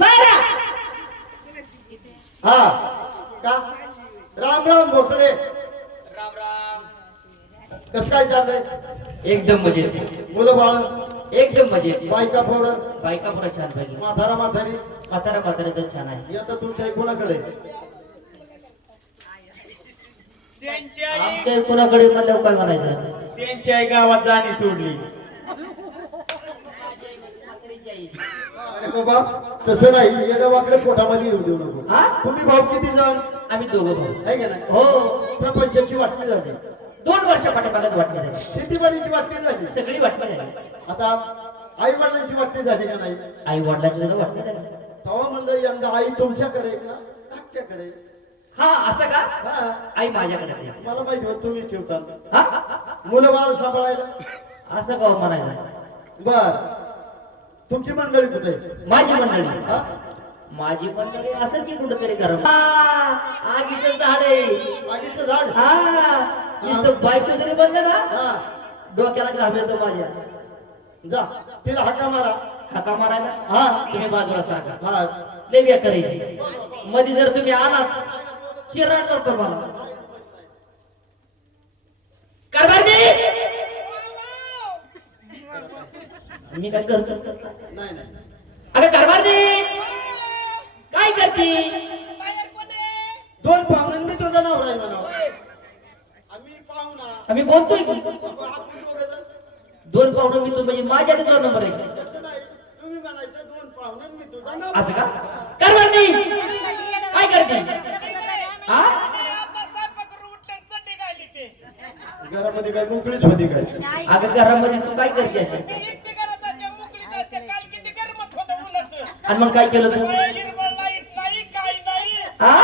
12 हा का राम राम भोसडे राम राम कसं काय चाललंय एकदम मजेत मुलं बाळ एकदम मजेत बायका पोरं बायका पुरा छान पाहिजे म्हातारा म्हातारी म्हातारा तर छान आहे यंदा तुमच्या आई कोणाकडे त्यांची आई आमच्या कोणाकडे म्हणल्यावर काय म्हणायचं त्यांची आई गावात जाणी सोडली. अरे बाबा तसं नाही येडं वाकडे पोटामध्ये येऊ देऊ नको हा? तुम्ही भाऊ किती जण आम्ही दोघं भाऊ आहे का नाही हो प्रपंचाची वाटणी झाली 2 वर्ष पाठीमागच वाटणी झाली शेतीवाडीची वाटणी झाली सगळी वाटणी झाली आता आई वडिलांची वाटणी झाली का नाही आई वडिलांची सुद्धा वाटणी झाली तेव्हा म्हणलं यंदा आई तुमच्याकडे का धाक्याकडे हा असं का हा आई माझ्याकडेच आहे मला माहिती होत तुम्ही ठेवता हा मुलं बाळ सांभाळायला असं का म्हणायचं बर तुमची मंडळी कुठे माझी मंडळी हा माझी मंडळी असेल की कुठेतरी गरम आगीचं झाड आहे आगीचं झाड हा नुसतं बायको जरी बनलं ना हा डोक्याला घाम येतो माझ्या जा तिला हाका मारा हाका मारायला हा तुम्ही बाजूला सांगा हा लय बेकार आहे मध्ये जर तुम्ही आलात चिराड करतो मला कारभारजी मी काय करतो नाही नाही अगं कारभारजी काय करती दोन पाहुणे मी तुझं नाव राहील म्हणा आम्ही पाहुणा आम्ही बोलतोय की आपण दोघं जण. 2 पाहुणे मी तो म्हणजे माझ्या तुझा नंबर आहे तसं नाही तुम्ही म्हणायचं दोन पाहुणे मी तुझं नाव असं का कारभारजी काय करते हा घरामध्ये काय मोकळीच होती काय अगं घरामध्ये तू काय करते अशी आणि मग काय केलं तू हा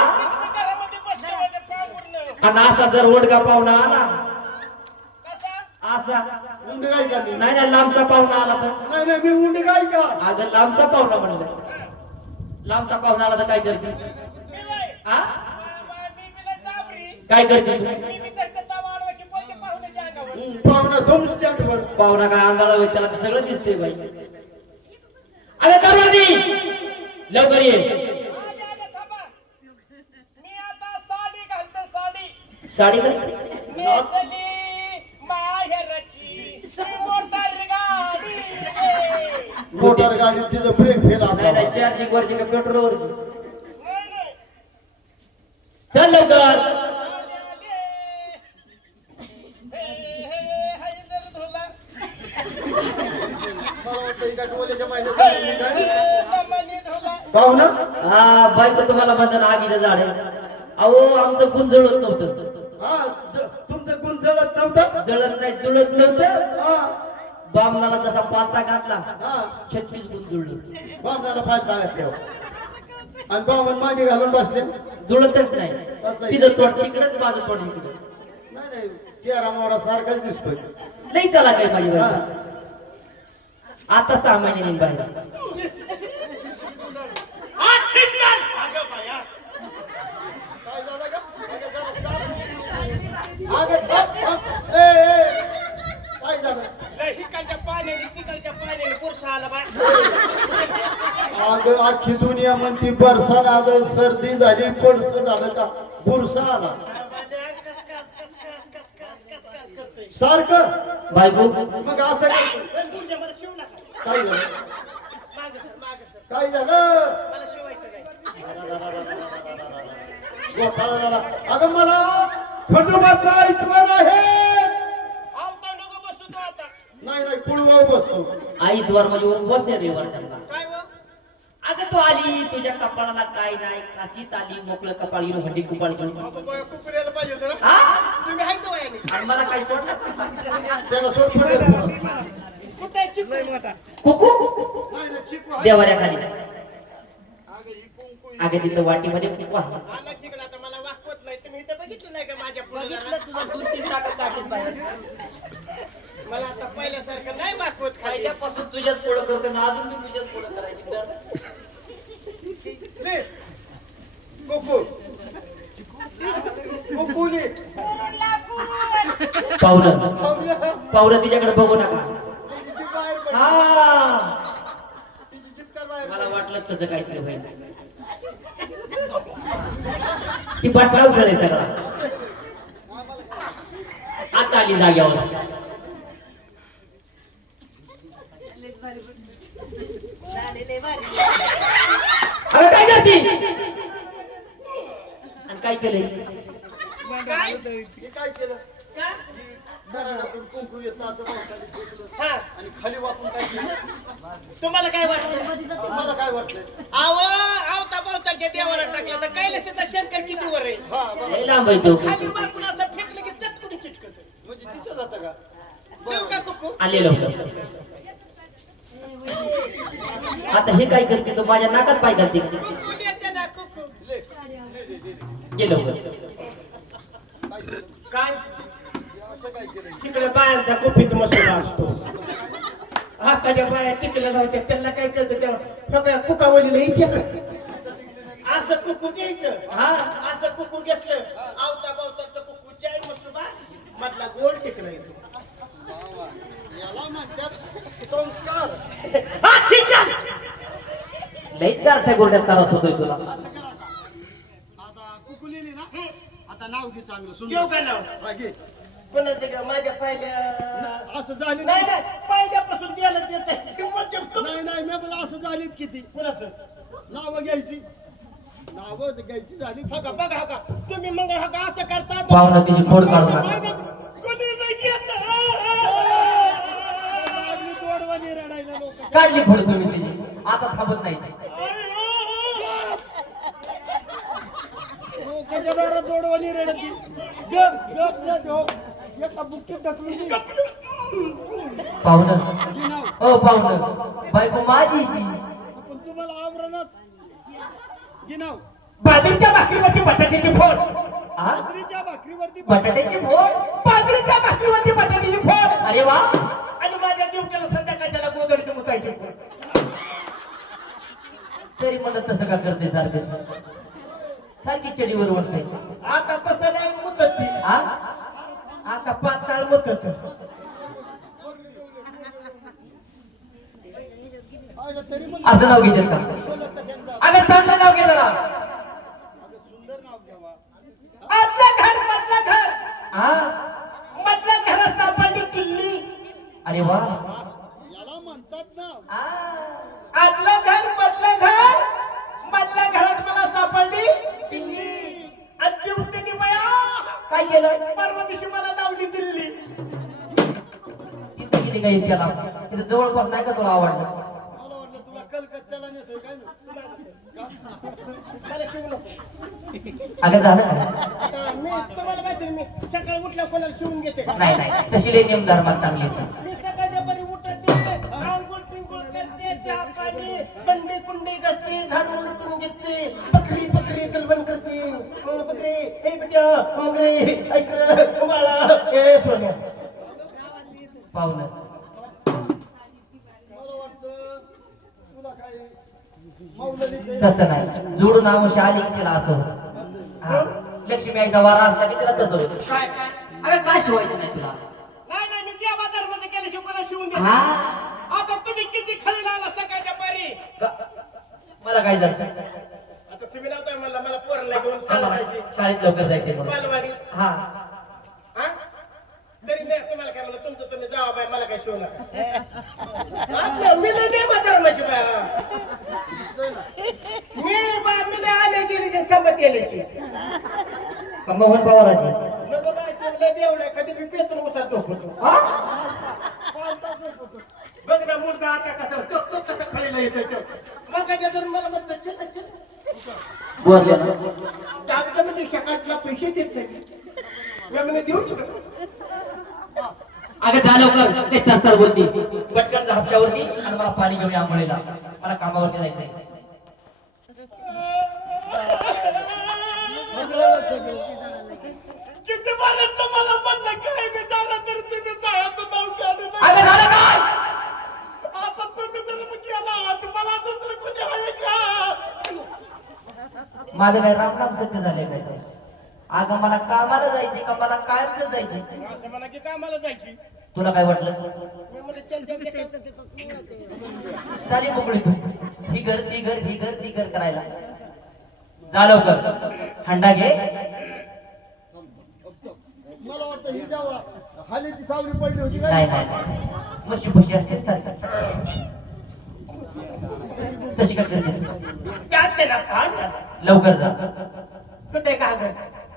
आणि असा जर ओढगा पाहुणा आला असा उंड काय का मी नाही नाही लांबचा पाहुणा आला तर नाही नाही मी उंड काय का अगं लांबचा पाहुणा म्हणलं लांबचा पाहुणा आला तर काय करते हा काय करते तू पाहुणा दोन स्टँडवर पाहुणा काय अंगाला होईल त्याला ते सगळं दिसते बाई अगं कारभारजी लवकर ये साडी घालते मोटार गाडी तिथं ब्रेक फेल नाही नाही असा चार्जिंग वरची का पेट्रोल वरची चल लवकर मला वाटतं एका टोलेच्या महिन्यात जाऊन मी काय? पाहुणा हा बायको तुम्हाला म्हणतात आगीचं झाड आहे अहो आमचं गुण जळत नव्हतं हा तुमचं गुण जळत नव्हतं जळत नाही जुळत नव्हतं हा बामणाला जसा पालता घातला हा 36 गुण जुळलं बामणाला पाच जागा ठेव आणि बामण मांडी घालून बसले जुळतच नाही असं तिचं तोंड तिकडच माझं तोंड इकडं नाही नाही चेहरा मोहरा सारखाच दिसतोय लई चला काय माझी हा. बायको आता 6 महिन्यांनी बाहेर काय झालं का? अगं, थांब, थांब. ए, ए. काय झालं अगं अख्खी दुनिया म्हणती बरसात आलं सर्दी झाली पडस झालं का बुरसा आला सारखं बायको मग असं काय झालं काय झालं घोटाळा झाला अगं मला खंडोबाचा ऐकवर आहे नाही नाही कुळवाव बसतो आई द्वार मध्ये बस रे वर त्यांना अगं तू आली तुझ्या कपाळाला काय नाही काशीच आली मोकळं कपाळ हिरो हंडी कुपाळ घेऊन हा? आणि मला काय सोडलं त्याला सोड कुकू नाही नाही चिकू आहे. देवाऱ्या खाली अगं तिथं वाटीमध्ये कुकू आहे बघितलं तुला 2-3 टाका काढीत बाहेर मला आता पहिल्यासारखं नाही वाकवत खाली पहिल्यापासून तुझ्याच पुढं करतो ना अजून मी तुझ्याच पुढं करायची तर दे. कुकू कुकुली पाहुणं पाहुणं तिच्याकडे बघू नका तिची जीभ बाहेर पडली. हा तिची जीभ कर बाहेर मला वाटलं तसं काहीतरी होईल. ती बाटला उघड आहे सगळा. आता आली जाग्यावर. अगं काय करते आणि काय केलंय? काय हे काय केलं का? घरातून कुंकू येतं असं माणसाने फेकलं. हा आणि खाली वाकून काय केलं तुम्हाला काय वाटतं? मला काय वाटतंय आवता पावताच्या देवाला टाकला तर कैलासाचा शंकर किती वर आहे? हा बरं. लय लांब आहे तो. खाली वाकून असं फेकलं की चटकुनी चिटकत. म्हणजे तिथं जातं का देऊ का कुकू? आले लवकर. आता हे काय करते तो माझ्या नाकात पाय घालते. कुकू देते ना कुकू. ले, ले, ले, ले, ले. गेलो लवकर. काय केलं? काय असं काय केलं तिकडे बायांचा गुपित मसुदा असतो. हाताच्या बाया टिकल्या जाऊ त्यांना काय कळतं तेव्हा कुकावलीला इथे असं कुकू घ्यायचं. हा असं कुकू घेतलं आवता पावसाचं कुकू चाय मसुबा मधला गोल टिकलायचं. याला म्हणतात संस्कार. हा, ठीक आहे. लईच गारठ्या गोरड्यात त्रास होतोय तुला. असं करा आता कुकू लिहिली ना आता नाव घे चांगलं देऊ सुंदर का नाव? हा, घे. कोणाचं का? माझ्या पहिल्या असं झाले नाही नाही पहिल्यापासून द्यायला देत आहे किंमत देतो. नाही नाही मी मला असं झालीत किती कोणाचं? नावं घ्यायची नावं घ्यायची झाली हका बघा हका तुम्ही मग हका असं करता पाहुणा तिची फोड काढून आण. कोणी नाही घेत. लागली तोडवानी रडायला लोक काढली फोड तुम्ही तिची. आता थांबत नाही. लोकांच्या दारात तोडवानी रडती गप गप न गप एका बुक्कीत ढकलून दे. पाहुणं घे नाव हो पाहुणं बायको माझी ती. पण तुम्हाला आवरणच घे नाव बाजरीच्या भाकरीवरती बटाट्याची फोड. हा? बाजरीच्या भाकरीवरती बटाट्याची फोड. बाजरीच्या भाकरीवरती बटाट्याची फोड. अरे वा. आणि माझ्या दिवट्याला संध्याकाळच्याला गोदडीत मुतायची फोड. तरी म्हणत तसं का करते सारखं सारखी चडीवर वाटते. आता तसं नाही मुतत ती. हा आता पाताळ मुतत. अगं तरी पण असं नाव घेतात का? बोलत कशाने जा? अगं चांगलं नाव घे जरा. अगं सुंदर नाव घ्यावा आतलं घर मधलं घर. हा मधल्या घरात सापडली किल्ली. अरे वा. याला म्हणतात नाव आ. आतलं घर मधलं घर मधल्या घरात मला सापडली किल्ली. आणि दिवटीने बया काय केलं? परवा दिवशी मला दावली दिल्ली. तिथे गेली काही त्याला तिथे जवळपास नाही का तुला आवडलं? मला वाटलं तुला कलकत्त्याला नेतोय काय ना मला शिवू नको. अगं झालं का? आता मी तुम्हाला माहिती मी सकाळी उठल्या कोणाला शिवून घेते का? नाही नाही तशी लई नियम धर्मात चांगली आहे. मी सकाळच्या बरी उठते आंघोळ पिंगोळ करते चहा पाणी बंडे कुंडे घासते झाडून लुटून घेते बकरी बकरी कलबन करते बकरी हे बेटा मग रे ऐक रे, बाळा ए सोन्या. पाहुणं मला वाटतं तुला काय मौलवी तसं नाही. जोडून आवश्य आली की तिला असं होतं. हा. लक्ष्मी आईचा वारा असला की तिला तसं होतं. काय काय अगं काय शिवायचं नाही तुला? नाही नाही मी देवादारमध्ये केल्याशिवाय कोणाला शिवून देते. हा आता तुम्ही किती खाली लावला सकाळच्या पारी. मला काय झालं? आता तुम्ही लावताय मला मला पोराला घेऊन चालायची शाळेत लवकर जायचे म्हणून. बालवाडी. हा हा तरी मी तुम्हाला काय म्हणलं तुमचं तुम्ही जावा बाय मला काय शिवू नका. आता मी लय देवाधर्माची बाया. मी लय आले गेली संमत गेल्याची. का मोहन पवाराची? नको बाय तुम्ही लय देवलाय कधी मी पेतून उतर झोपतो. हा? बघ ना मुलगा आता कसा तो तो कसा खायला येतोय तो. मग काय धरून मला म्हणतो चल चल बोलले ना. जागता म्हणजे शकाटला पैसे देत नाही. मी म्हणे देऊ शकतो. अगं जा लवकर. ते तरतर बोलती पटकन हापशावरती आणि मला पाणी घेऊन या आंघोळीला. मला कामावरती जायचंय. किती पर्यंत मला म्हणलं काय विचारा तर तुम्ही जायचं नाव काढून. अगं झालं काय? आता तुम्ही जर मग गेला तुम्हाला दुसरं कोणी आहे का? माझं काय रामनाम सत्य झाले काय? अगं मला कामाला जायचे का मला कायमच जायचे? असं म्हणा की कामाला जायची. तुला काय वाटलं? मी म्हणजे चल जाऊ दे. झाली मोकळी तू ही घर ती घर ही घर ती घर करायला जा लवकर हंडा घे मला वाटतं ही जेव्हा हालीची सावली पडली होती नाही नाही म्हशी फशी असते सारखं तशी काय करते त्यात त्याला फाड ना. लवकर जा कुठे घागर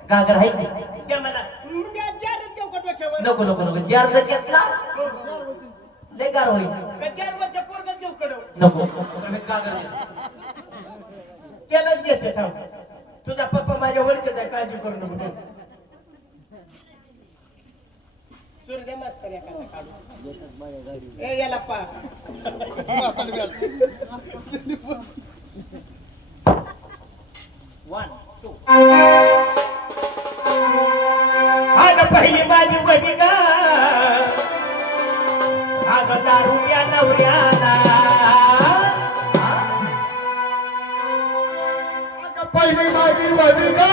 गागर आहे की त्या मला मी आज जारच घेऊ का डोक्यावर नको नको नको जार जर घेतला लय गार होईल का 4 वर्ष पोरगं घेऊ कडव नको मी गागर घेतो. त्यालाच घेते थांब तुझा पप्पा माझ्या ओळखीचा आहे काळजी करू नको सूर्य मास्तर एखादा काढू ए याला पा आज पहिली माझी बहिणा आज दारू या नवऱ्याला पहिली माझी बबिगा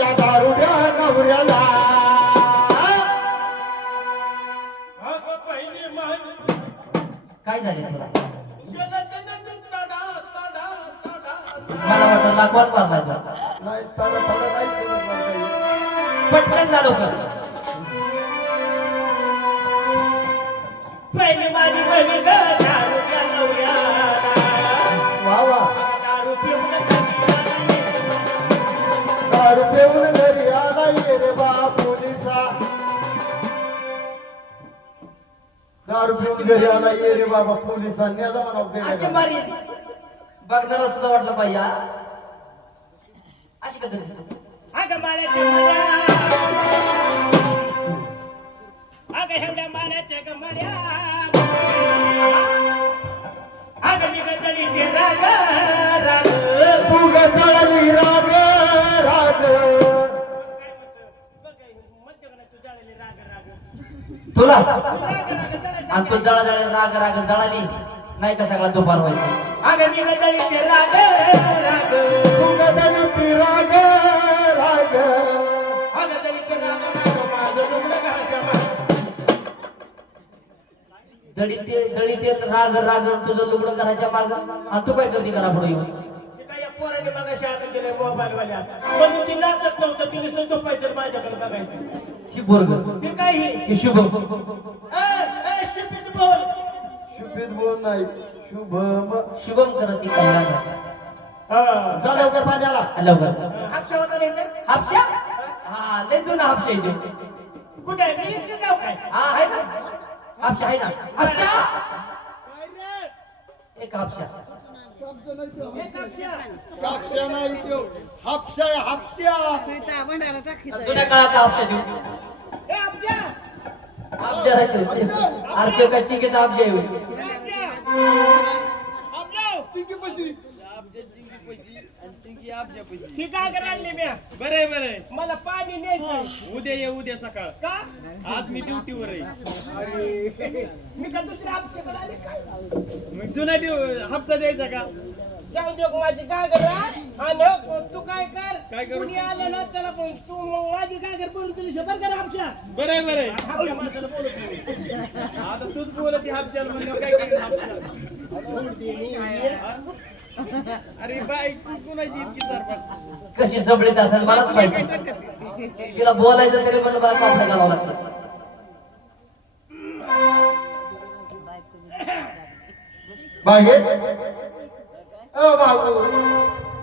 या दारुड्या नवऱ्याला पहिली माझी काय झाले तुला तडा मला वाटलं लागवड मारला नाही तडा तडा नाही चलत मला काही. पटकन जा लवकर पहिली माझी बहिणा दारू या नवऱ्याला वा वा दारू पिऊन घरी दारू पिऊन घरी आला ये रे बा पोलिसा दारू पिऊन घरी आला ये रे बाबा पोलिसांनी आता म्हणा अशी मारी बघणारा सुद्धा वाटलं पाहिजे हा? अशी का करते अगं माळ्याच्या मळ्या अगं एवढ्या माळ्याच्या ग मळ्या अगं मी गजली ते राग राग तू गजळली राग राग तुला आणि तू जळा जळा राग राग जळाली नाही का सगळा दुपार व्हायचा अगं मी गजली ते राग राग तू गजळली राग राग अगं गजली ते राग राग माझं डोकं घालायचं दळी ते राग राग तुझं लुगडं घराच्या माग आणि तू काय करते घरा पुढे येऊन या पोराने मगाशी आणून दिले मोबाईल वाल्या म्हणून ती नाचत नव्हतं तिने सुद्धा झोपायचं माझ्याकडे बघायचं ही बोरग हे काय हे ही शुभम शिपित बोल शुभेत बोल नाही शुभम शुभम करत ती कल्याण जा लवकर पाण्याला लवकर हापशा होता नाही तर हापशा हा लय जुना हापशा येतो कुठे आहे मी इथे जाऊ काय हा आहे ना हापशा आहे ना हापशा एक हापशा हे हापशा कापशा नाही त्यो हापशा हापशा जुन्या काळात हापशा देऊ हे हापशा हापशा राहतो आरचे काय चिकेचा हापशा येऊ ही काय करायला म्या बरे बरे मला पाणी न्यायचं उद्या ये उद्या सकाळ का आज मी ड्युटीवर आहे अरे मी का दुसऱ्या हापशाकडे आले काय मग जुना हापसा द्यायचा का जाऊ दे माझी गागर आणि तू काय काय कर करू? कुणी आलं ना त्याला पण तू मग माझी गागर बोलून दिली शोभर कर हापशा बरे बरे हापशा माणसाला बोलत नाही. आता तूच बोलत हापशाल म्हणलं काय करेल हापशा अरे बाई तू कुणाची इतकी सरपट कशी सबळीत असेल मलाच माहिती तिला बोलायचं तरी मला मला कापडे घालावं लागतं बागे बागू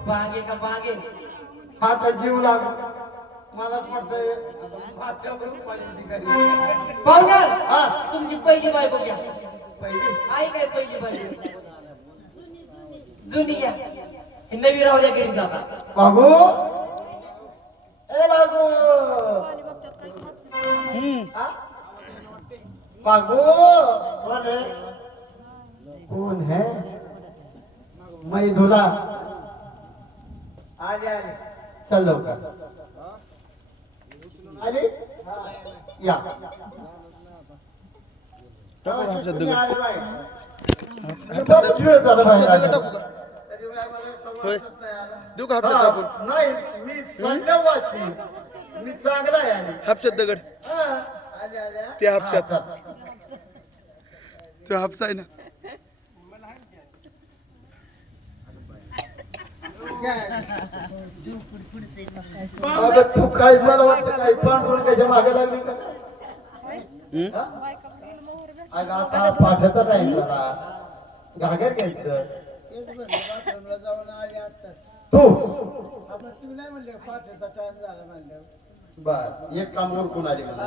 बागे का बागे आता जीव लाग मलाच वाटतंय भात्यावरून पाणी घरी पाहुण्या हा तुमची पहिली बायको घ्या पहिली आहे काय पहिली बायको जुनी या ही नवी राहू द्या घरी जाता बागू ए बागू हा? बागू कौन है मैं धुला आले आले चल लवकर आले या तुम्ही आले बाई. बराच वेळ झाला बाहेर आल्याला. देऊ का हापशात टाकून हा, नाही मी संगवासी मी चांगला आहे आणि हापशात दगड हा. ते हापशात हा, चल. तो हापसा आहे ना अगं तू काय मला वाटतं काय पांढरून त्याच्या मागे लागली का हा? अगं आता पाठाचा टाइम झाला घागर घ्यायचं जाऊन आले आता तू आपण तुम्ही नाही म्हणले पाठचा टाइम झाला म्हणलं बर एक काम उरकून आली मला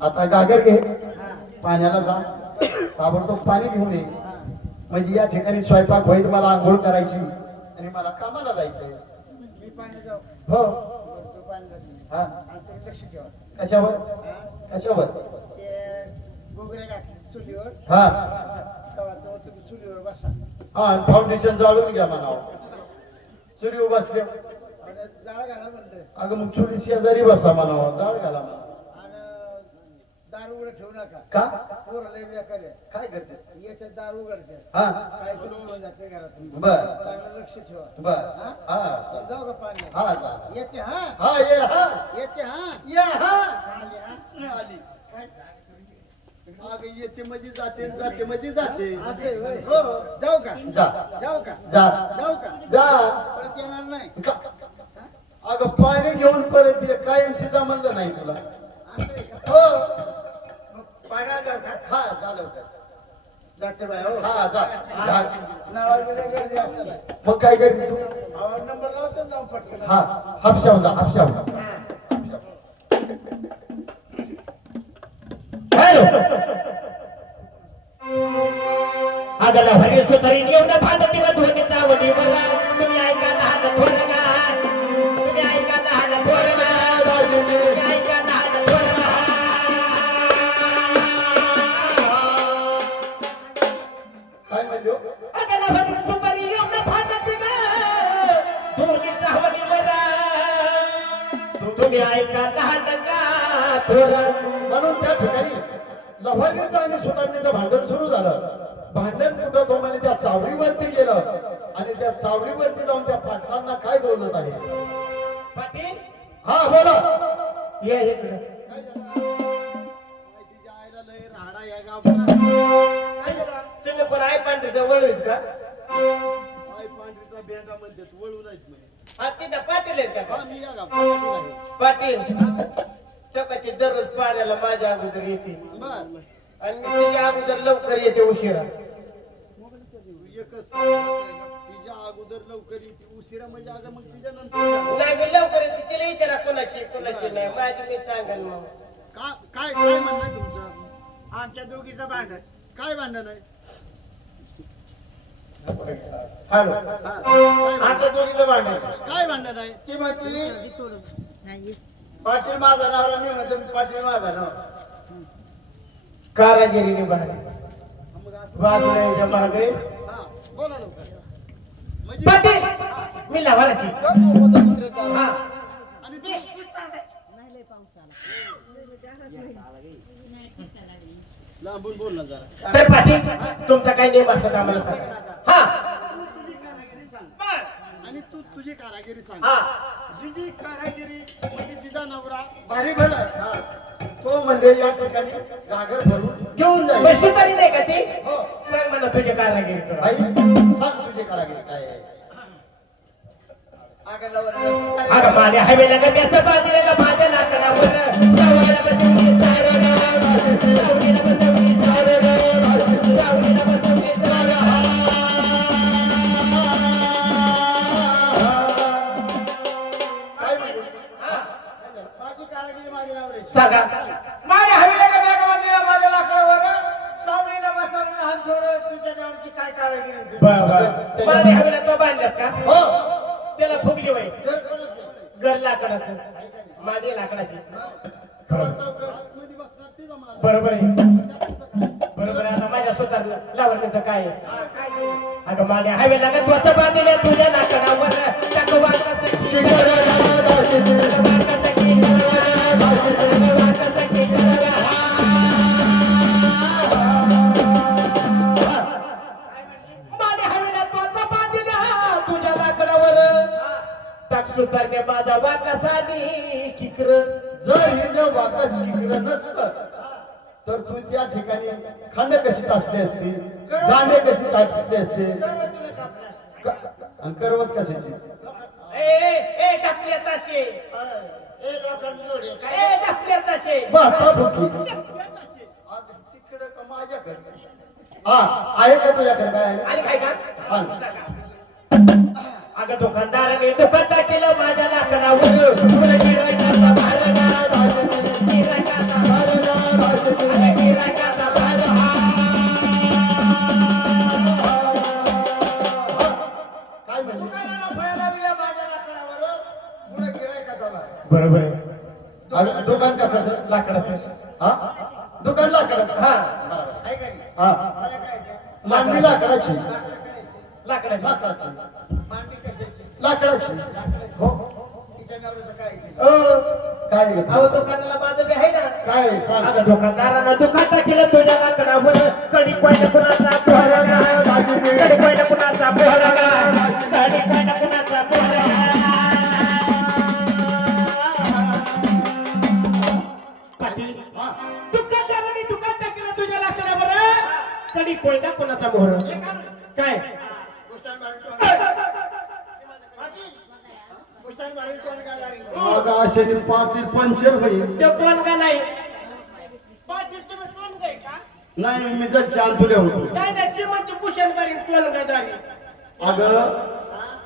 आता गागर घे पाण्याला जा ताबडतोब पाणी घेऊन ये म्हणजे या ठिकाणी स्वयंपाक होईल मला आंघोळ करायची आणि मला कामाला जायचं मी पाणी जाऊ हो तो पाणी जातो हा आणि तुम्ही लक्ष ठेवा कशावर कशावर ते गोगरे घातले चुलीवर हा तेव्हा तो तुम्ही चुलीवर बसा हा फाउंडेशन जाळून घ्या म्हणावं चुली बसले आणि जाळ घाला म्हणलं अगं मग चुली शेजारी बसा म्हणावं जाळ घाला म्हणा आणि दार उघडं ठेवू नका का पोरं लय बेकार आहे. काय करते येते दार उघडते हा काय चुकवून जाते घरातून बर चांगलं लक्ष ठेवा बर हा जाऊ का पाणी हा जा येते हा हा ये हा येते हा ये हा आली हा आली अगं येते म्हणजे जाते जाते म्हणजे जाते असं आहे होय. हो जाऊ का जा जाऊ का जा जाऊ का जा परत येणार नाही का? अगं पाणी घेऊन परत ये कायमची जमलं नाही तुला असं आहे का हो मग पाण्यात जाऊ का हा झालं होतं. जाते बाय हो हा जा जा. नावा गेल्या गर्दी असेल मग काय करते तू आवाज नंबर लावतो जाऊ पटकन हा हापशाव जा हापशाव हॅलो आगला भरी सुतरी निवड भांडती व धोनीचा वडी बरा तुम्ही ऐका लहान थोरगा तुम्ही ऐका लहान थोरगा तुम्ही ऐका लहान थोरगा काय म्हणलो आगला भरी सुतरी निवड भांडती ग धोनीचा वडी बरा तुम्ही ऐका लहान का थोरगा म्हणून त्या ठिकाणी लव्हारणीचं आणि सुधारणेचं भांडण सुरू झालं भांडण कुठं तो म्हणे त्या चावडीवरती गेलं आणि त्या चावडीवरती जाऊन त्या पाटलांना काय बोलत आहे पाटील हा बोला ये इकडे तुम्ही पण आई पांढरीचा वळूच का हा तिथं पाटील आहेत का पाटील चकाची दररोज पाण्याला माझ्या अगोदर येते आणि मी तिच्या अगोदर लवकर येते उशिरा तिच्या अगोदर लवकर येते उशिरा म्हणजे अगं मग तिच्या नंतर नाही मी लवकर येते तिला विचारा कोणाची नाही माझी मी सांगेन मग काय काय म्हणणं आहे तुमचं आमच्या दोघीचं भांडण काय भांडण आहे हॅलो आमच्या दोघीचं भांडण काय भांडण आहे ती म्हणते पाटील माझा नवरा मी म्हणतो पाटील माझा नवरा कारागिरीने बाहेर वागण्याच्या मागे हा बोला लवकर म्हणजे पाटील मी लावायची हा आणि लांबून बोल ना जरा तर पाटील तुमचा काय नियम असला तर आम्हाला सांगा हा आणि तू तुझी कारागिरी सांग हा तुझी कारागिरी म्हणजे तिचा नवरा भारी भला तो म्हणजे या ठिकाणी घागर भरून घेऊन जाईल पैसे तरी नाही का ती हो सांग मला तुझे कारागिरी आई सांग तुझी कारागिरी काय आहे अगं माझ्या हवेला का त्याचं बाजूला का माझ्या लाकडावर जावयाला बसवली सारं जावयाला बसवली सारं जावयाला बसवली सारं काय म्हणतो माझी कारागिरी माझी नवऱ्याची सांगा माझ्या हवीला का बॅगामध्ये माझ्या लाकडावर सावलीला बसवलं हात जोर तुझ्या नवऱ्याची काय कारागिरी होती? माझ्या हवेला तो बांधल्यात का हो त्याला फुगली वय घर कोणाचं? घर लाकडाचं माझी लाकडाची मध्ये बसणार ते जमा बरोबर आहे बरोबर आहे आता माझ्या स्वतः लावण्याचं काय आहे? हा, काय केलं? अगं माझ्या हवेला का त्वचा बांधले तुझ्या लाकडावर टाकू वाटाचं की माझ्या हवेला त्वचा बांधल्या तुझ्या लाकडावर टाक सुतारने माझा वाकासानी किकर जर हे जर वाकच किकडं नसतं तर तू त्या ठिकाणी खंड कशी टाचली असती, दांडे कशी टाचली असते, गर्भवतीला कापला असता. आणि करवत कशाची. ए टाकल्या ताशे ए लोकांनी जोडे काय ए टाकल्या ताशे बाता फुकी टाकल्या ताशे तिकडे का माझ्याकडे. हा आहे का तुझ्याकडे काय आहे? आणि काय का सांग. अगं दुकानदाराने दुकान टाकलेलं माझ्या लाकडावर तुला गिरायकाचा भारना गिरायकाचा भारना गिरायकाचा भारना काय म्हणजे दुकानाला फळाला दिला माझ्या लाकडावर पुढे गिरायकाचा भारना. बरोबर आहे. अगं, दुकान कशाचं? लाकडाचं. हा दुकान लाकडाचं. हा आहे का नाही? हा मला काय ते? मांडणी लाकडाची. लाकडाचं. लाकडाची मांडी कशाची? लाकडाची. हो तिच्या नवऱ्याचं काय ते? काय ग? अहो दुकानाला माझं बी आहे ना. काय सांग. अगं दुकानदारानं दुकान टाकलं तुझ्या लाकडावर कडी कोयना कुणाचा पोहराला कडी कोयना कुणाचा पोहराला कडी कोयना कुणाचा पोहराला पाटील दुकानदाराने दुकान टाकलं तुझ्या लाकडावर कडी कोयना कुणाचा मोहर काय मग असे पाटील पंचर होईल. ते कोण का नाही पाटील तुम्ही कोण काय का नाही मी जर छान तुला होतो. काय नाही ती म्हणजे कुशल बारी कोण का दारी अगं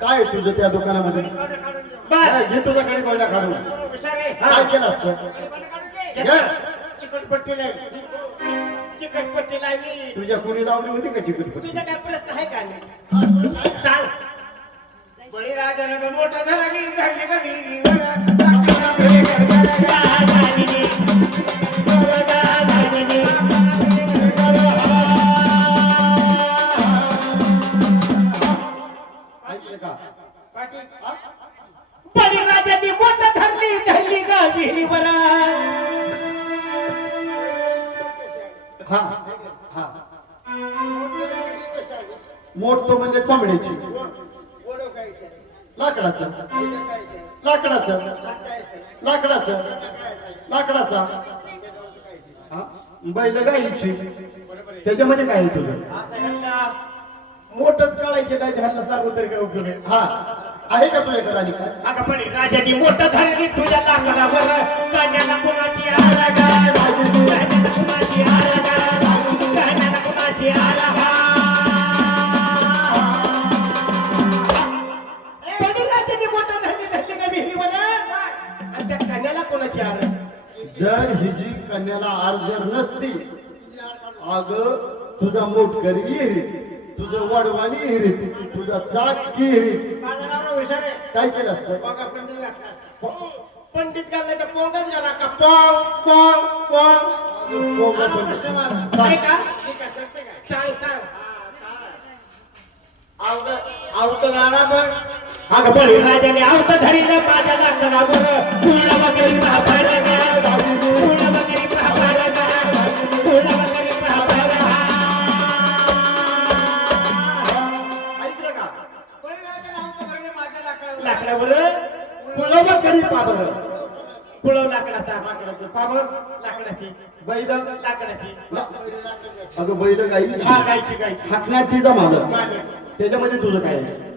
काय तुझं त्या दुकानामध्ये काय घे तुझ्याकडे कोयना काढून. काय केलं असतं? चिकटपट्टी लावली तुझ्या कुणी लावली होती का चिकटपट्टी? तुझा काय प्रश्न आहे का नाही सांग बळीराजानं मोठा झाला की झाली का ऐकलं का? बळीराजांनी मोठा धरली धरली का विहिरीवर हा हा मोठ तो म्हणजे चमड्याची. लाकडाचं लाकडाचं लाकडाचं लाकडाचा. हा बैल गाईची. त्याच्यामध्ये काय आहे तुझं? आता ह्यांना मोठच कळायचे नाही ह्यांना सांगू तरी काय उपयोग आहे. हा आहे का तुझ्याकडे आणि काय? अगं पण राजाने मोठं धरली तुझ्या लाकडावर कन्याला कुणाची आरागा कन्याला कुणाची आरागा कन्याला कुणाची आरागा राजाने मोठं धरली धरली का विहिरीवर आणि त्या कन्याला कोणाची आरागा. जर हिची कन्याला आर जर नसती अग तुझा मोटकरी हिरीत, तुझं वडवाणी हिरीत, तुझा चाक हिरीत. काय केलं असतं? पंडित घालला तर पोंगच घाला का पोंग पोंग पोंग सांग. का सांग सांग अगं बळी राजाने आवत धरीला माझ्या लाकडावर पूर्ण वगैरे महाभारत पूर्ण वगैरे महाभारत पूर्ण वगैरे महाभारत. ऐकलं का? लाकडावर कुलवा करी पाबर. कुळव लाकडाचा लाकडाचं पाबर. लाकडाची बैल लाकडाची अगं बैल गाई हा गायची गायची हाकण्यात तिचा मालक. मालक. त्याच्यामध्ये तुझं काय आहे?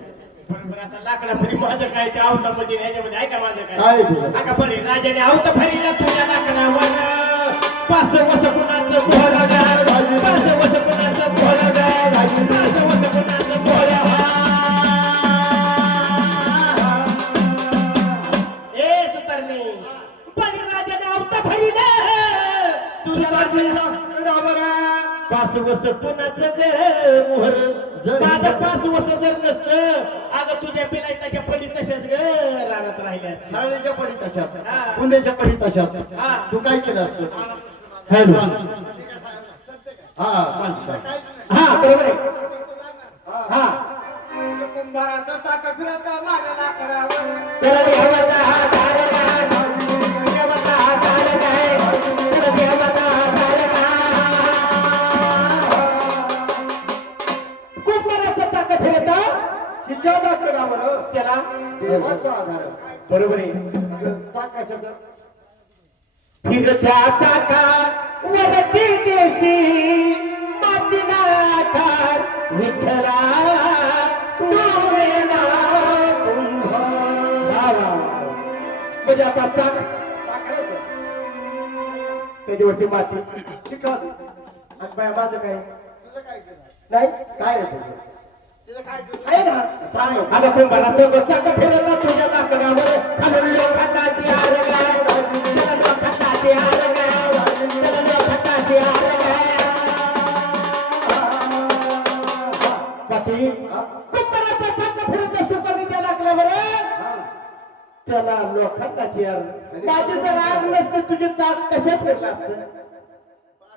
बरोबर आता लाकडामध्ये माझं काय ते आवतामध्ये ह्याच्यामध्ये आहे का माझं काय काय आहे तुझं? अगं बळी राजाने आवत भरीला तुझ्या लाकडावर पाच वस कुणाचं भोला पाच वस कुणाचं भोला पाच वस कुणाचं भोला. ए सुतारणी बळी राजाने आवत भरीला तुझ्या लाकडावर पाच वस कुणाचं ग मोहर. माझं पाच वस जर नसतं अगं तुझ्या पिलाच्या पडी तशाच ग रानात राहिल्या हरण्याच्या पडी तशात, हा. कुंद्याच्या पडी तशात. हा. तू काय केलं असतं? हॅलो. सांग. हा सांग सांग. हा बरोबर आहे हा कुंभाराचा चाका फिरता माझ्या लाकडावर त्याला देवाचा हा तारक आहे देवाचा हा तारक आहे त्याला देवाचा हा तारक आहे कुंभाराचा चाका फिरता हिच्या लाकडावर त्याला देवाचा आधार. बरोबर आहे सांग कशाचं? फिरत्या चाका वरती देशी मातीला आकार विठ्ठला डोळे ना कुंभ झाला. म्हणजे आता चाक टाकण्याचं त्याच्यावरती माती शिकत आणि बाया माझं काय तुझं काय केलं नाही काय रे तुझं तिला काय केलं आहे ना सांग आता कुंभाला तो चाक फिरवला तुझ्या लाकडावर खालून लोखंडाची आरगाय त्याला लोखंडाची आरगाय त्याला लोखंडाची आरगाय पाटील कुंभाराचा चाक फिरत सुपारीच्या लाकडावर त्याला लोखंडाची आर माझी जर आग नसते तुझी चाक कशा फिरला असतं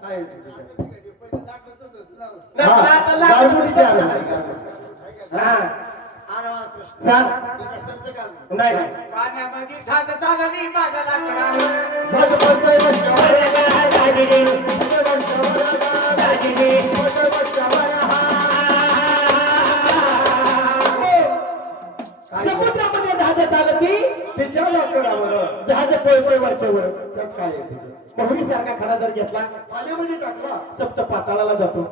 काय रे तुझं? नाही, हा, आता लाकूड गारगुटीची आर आहे, दिसतं. गारगुटी. हा अरे वा, कृष्ण. सांग ते कसलं काम? नाही नाही पाण्यामध्ये झाड चालली माझ्या लाकडावर झाड पडतंय वरच्यावर, दाजीजी, दाजीजी, वरच्यावर, समुद्रामध्ये जहाज चालती तिच्या लाकडावर जहाज पळतोय वरच्या वर त्यात काय आहे तुझं? बहुरी सारखा खडा जर घेतला पाण्यामध्ये टाकला सप्त पाताळाला जातो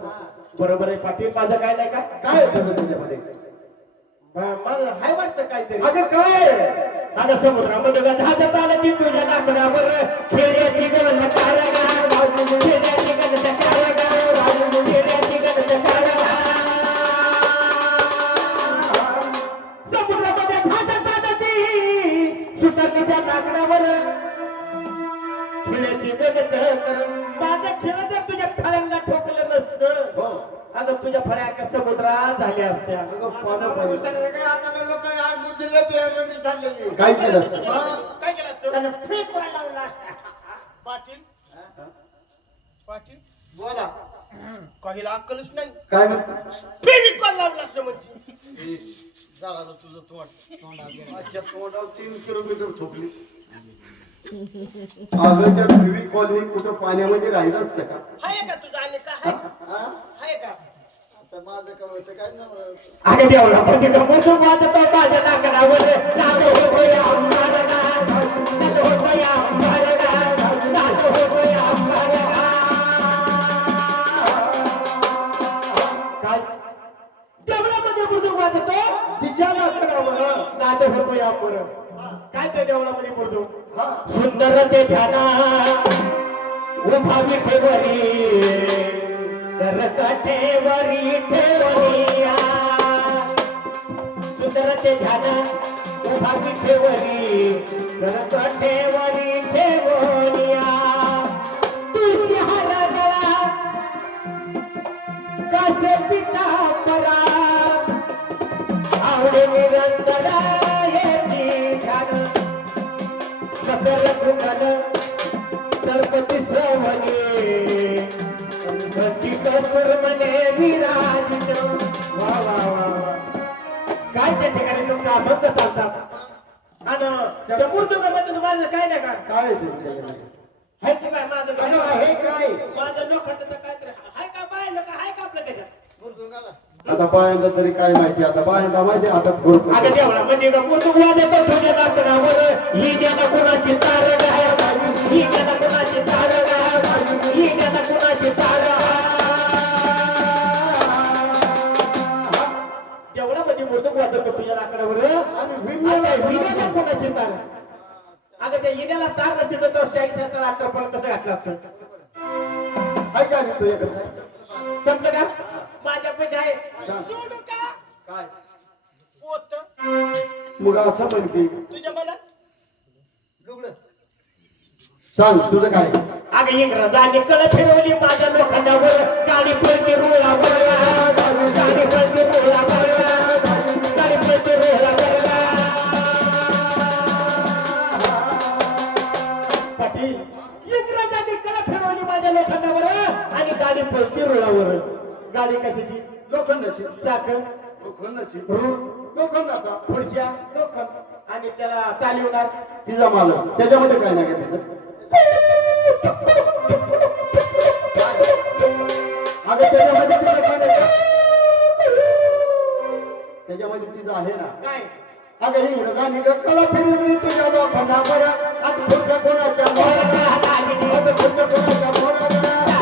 बरोबर आहे पाटील माझं काय नाही काय काय होतं त्याच्यामध्ये? मला हाय वाटतं काहीतरी अगं काय आता समुद्रामध्ये जहाज चालती तुझ्या लाकडावर खेड्याची गणत कारगा खेड्याची गणत कारगा खेड्याची गणत कारगा समुद्रामध्ये जहाज चालती सुतारनीच्या लाकडावर खेळाची गणत कर माझं खेळ जर तुझ्या फळ्यांना ठोकलं नसतं हो. आता तुझ्या फळ्या का समुद्रात झाल्या असत्या अगं पानं आता पाहिजे. विचार आहे का? आता लोक आज बुद्धीला बेवडी झालेली. काय केलं असतं? काय केलं असतं त्यानं फेक वाढ लावला असता. पाटील पाटील बोला काहीला अक्कलच नाही काय म्हणतो? फेविक कॉल लावला असतं म्हणजे झाला ना तुझं माझ्या तोंडावर 3 किलोमीटर थोपली. अगं त्या फेविक कॉलनी कुठं पाण्यामध्ये राहिलं असतं का? आहे का तुझा आणि का आहे हा? आहे का आता माझं काय होतं काय नाही अगं देवला म्हणजे गमून वाजतो माझ्या नाकडावर नाचो हो गोया अंबारगा नाचो हो गोया अंबारगा नाचो हो गोया अंबारगा काय देवळामध्ये मृदुंग वाजतो तिच्या लाकडावर नाचो हो गोया अंबारगा काय ते देवळामध्ये मृदुंग हा. सुंदर ते ध्याना उभा विठेवरी कर काठेवरी ठेवरिया सुंदर ते ध्याना उभा विठेवरी कर काठेवरी ठेवरिया तुझी हारा गळा कसे पिता परा आवडे निरंतरा येती ध्यान सकल कुंडल सर्पती श्रवणे संकटी कसुर मने विराजित वा वा वा वा काय त्या ठिकाणी तुमचा अभंग चालतात आणि त्या मूर्तिकामध्ये माझं काय नाही का काय आहे तुझं त्याच्यामध्ये? हाय की काय माझं अगं काय हे काय माझं लोखंडाचं काहीतरी हाय का बाय का हाय का आपलं त्याच्यात आता बायांना तरी काय माहिती आता बायांना माहिती आता अगं देवळा म्हणजे का मूर्तिवाद येतो तुझ्या लाकडावर ही ज्याला कोणाची तार गाय ही ज्याला कोणाची तार गाय ही ज्याला कोणाची तार देवळामध्ये मूर्तिवाद येतो तुझ्या लाकडावर हिऱ्याला कोणाची तार अगं त्या हिऱ्याला तार नसेल तर तो 66 पर्यंत कसं घातलं असतं काय काय आहे तुझ्याकडे? संपलं का माझ्या पैसे आहे सांग. सोडू का काय पोत मग असं म्हणते तुझ्या मनात लुगडं सांग तुझं काय? अगं इंग्रजांनी कळ फिरवली माझ्या लोखंडावर गाडी पळते रुळावर गाडी पळते रुळावर गाडी पळते रुळावर पाटील इंग्रजांनी कळ फिरवली माझ्या लोखंडावर आणि गाडी पळते रुळावर गाडी कशाची लोखंडाची चाक लोखंडाची रूळ लोखंडाचा खुर्च्या लोखंड आणि त्याला चालवणार तिचा मालक त्याच्यामध्ये काय नाही का तिचं? अगं त्याच्यामध्ये तिचं काय नाही का? त्याच्यामध्ये तिचं आहे ना काय अगं इंग्रजांनी कला फिरवली तुझ्या लोखंडावर आज खुर्च्या कोणाच्या मोराला खुर्च्या कोणाच्या मोराला